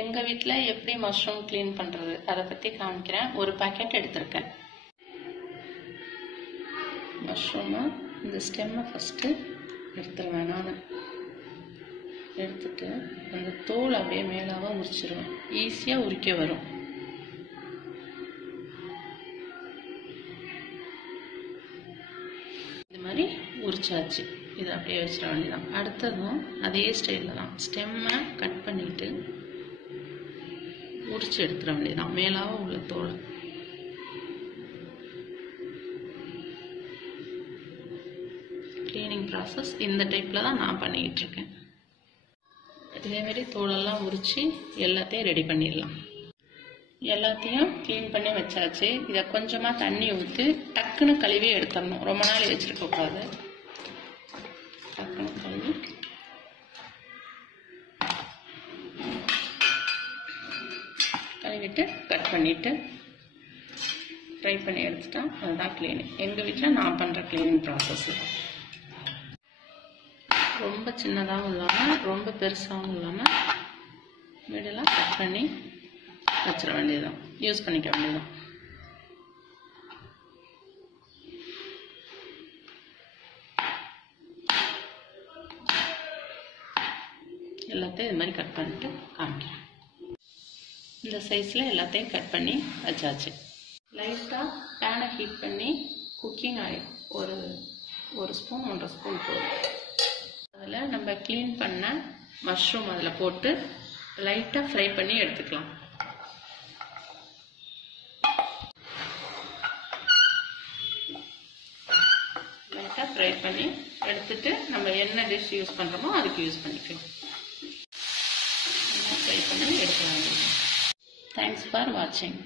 எங்கள் வீட்டில் எப்படி மஷ்ரூம் க்ளீன் பண்ணுறது அதை பற்றி காமிக்கிறேன். ஒரு பேக்கெட் எடுத்திருக்கேன். மஷ்ரூமை இந்த ஸ்டெம்மை ஃபஸ்ட்டு எடுத்துருவேன். நான் எடுத்துட்டு அந்த தோல் அப்படியே மேலாக உரிச்சிருவேன். ஈஸியாக உரிக்க வரும். இந்த மாதிரி உரிச்சாச்சு. இதை அப்படியே வச்சிட வேண்டியதான். அடுத்ததும் அதே ஸ்டைலில் தான் ஸ்டெம்மை கட் பண்ணிவிட்டு உரிச்சு எடுத்துட வேண்டியதான் மேலாக உள்ள தோல். க்ளீனிங் ப்ராசஸ் இந்த டைப்பில் தான் நான் பண்ணிக்கிட்டு இருக்கேன். இதேமாரி தோலெல்லாம் உரித்து எல்லாத்தையும் ரெடி பண்ணிடலாம். எல்லாத்தையும் க்ளீன் பண்ணி வச்சாச்சு. இதை கொஞ்சமாக தண்ணி ஊற்றி டக்குன்னு கழுவி எடுத்துடணும். ரொம்ப நாள் வச்சுருக்கக்கூடாது. டக்குன்னு கழுவிட்டு கட் பண்ணிவிட்டு ஃப்ரை பண்ணி எடுத்துட்டா அதுதான் க்ளீனிங். எங்கள் வீட்டில் நான் பண்ணுற க்ளீனிங் ப்ராசஸ். ரொம்ப சின்னதாகவும் இல்லாமல் ரொம்ப பெருசாகவும் இல்லாமல் மிடிலாக கட் பண்ணி வச்சிட வேண்டியதுதான். யூஸ் பண்ணிக்க வேண்டியதுதான். எல்லாத்தையும் இது மாதிரி கட் பண்ணிட்டு காமிக்கிறேன். இந்த சைஸில் எல்லாத்தையும் கட் பண்ணி வச்சாச்சு. லைட்டாக பேனை ஹீட் பண்ணி குக்கிங் ஆயில் ஒரு ஸ்பூன் 1.5 ஸ்பூன் போதும். அதில் நம்ம க்ளீன் பண்ண மஷ்ரூம் அதில் போட்டு லைட்டாக ஃப்ரை பண்ணி எடுத்துக்கலாம். லைட்டாக ஃப்ரை பண்ணி எடுத்துட்டு நம்ம என்ன டிஷ் யூஸ் பண்ணுறோமோ அதுக்கு யூஸ் பண்ணிக்கலாம். ஃப்ரை பண்ணி எடுக்க வேண்டியது. தேங்க்ஸ் ஃபார் வாட்சிங்.